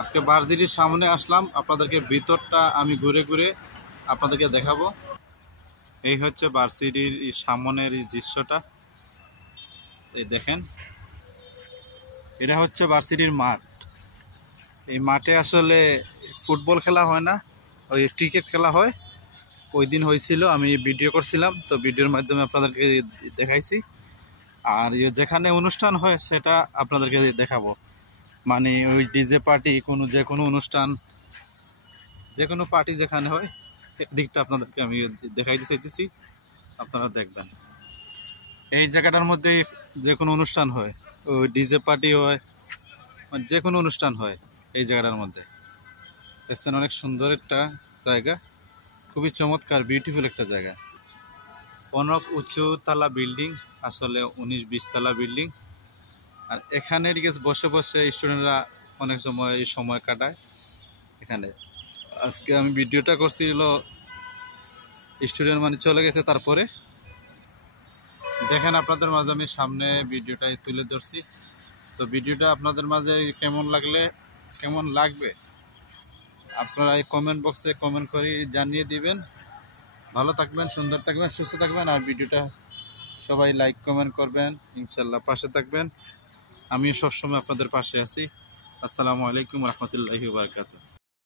আজকে ভার্সিটির সামনে আসলাম, আপনাদেরকে ভিতরটা আমি ঘুরে ঘুরে আপনাদেরকে দেখাবো। এই হচ্ছে ভার্সিটির সামনের দৃশ্যটা, এই দেখেন, এটা হচ্ছে ভার্সিটির মাঠ। এই মাঠে আসলে ফুটবল খেলা হয় না, ওই ক্রিকেট খেলা হয়। ওই দিন হয়েছিল, আমি ভিডিও করছিলাম, তো ভিডিওর মাধ্যমে আপনাদেরকে দেখাইছি। আর যেখানে অনুষ্ঠান হয় সেটা আপনাদেরকে দেখাবো, মানে ওই ডিজে পার্টি, যে কোনো অনুষ্ঠান, যে কোনো পার্টি যেখানে হয় দিকটা আপনাদেরকে আমি দেখাইতে চাইতেছি, আপনারা দেখবেন। এই জায়গাটার মধ্যে যে কোনো অনুষ্ঠান হয়, ওই ডিজে পার্টি হয়, মানে যে কোনো অনুষ্ঠান হয় এই জায়গাটার মধ্যে। দেখছেন, অনেক সুন্দর একটা জায়গা, খুবই চমৎকার, বিউটিফুল একটা জায়গা। অনেক উঁচু তালা বিল্ডিং, আসলে 19-20 তালা বিল্ডিং। আর এখানে বসে বসে স্টুডেন্টরা অনেক সময় কাটায় এখানে। আজকে আমি ভিডিওটা করছিল, স্টুডেন্ট মানে চলে গেছে, তারপরে দেখেন আপনাদের মাঝে আমি সামনে ভিডিওটা তুলে ধরছি। তো ভিডিওটা আপনাদের মাঝে কেমন লাগবে আপনারা এই কমেন্ট বক্সে কমেন্ট করে জানিয়ে দিবেন। ভালো থাকবেন, সুন্দর থাকবেন, সুস্থ থাকবেন। আর ভিডিওটা সবাই লাইক কমেন্ট করবেন, ইনশাল্লাহ পাশে থাকবেন। আমিও সবসময় আপনাদের পাশে আছি। আসসালামু আলাইকুম রহমতুল্লাহি ওয়া বারাকাতুহু।